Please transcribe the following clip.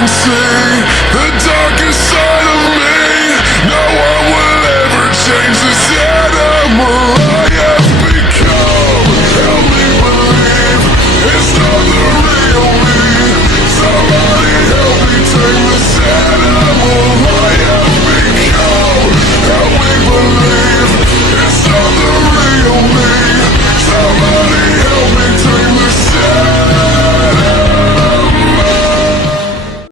can see the darkest side of me. No one will ever change this animal.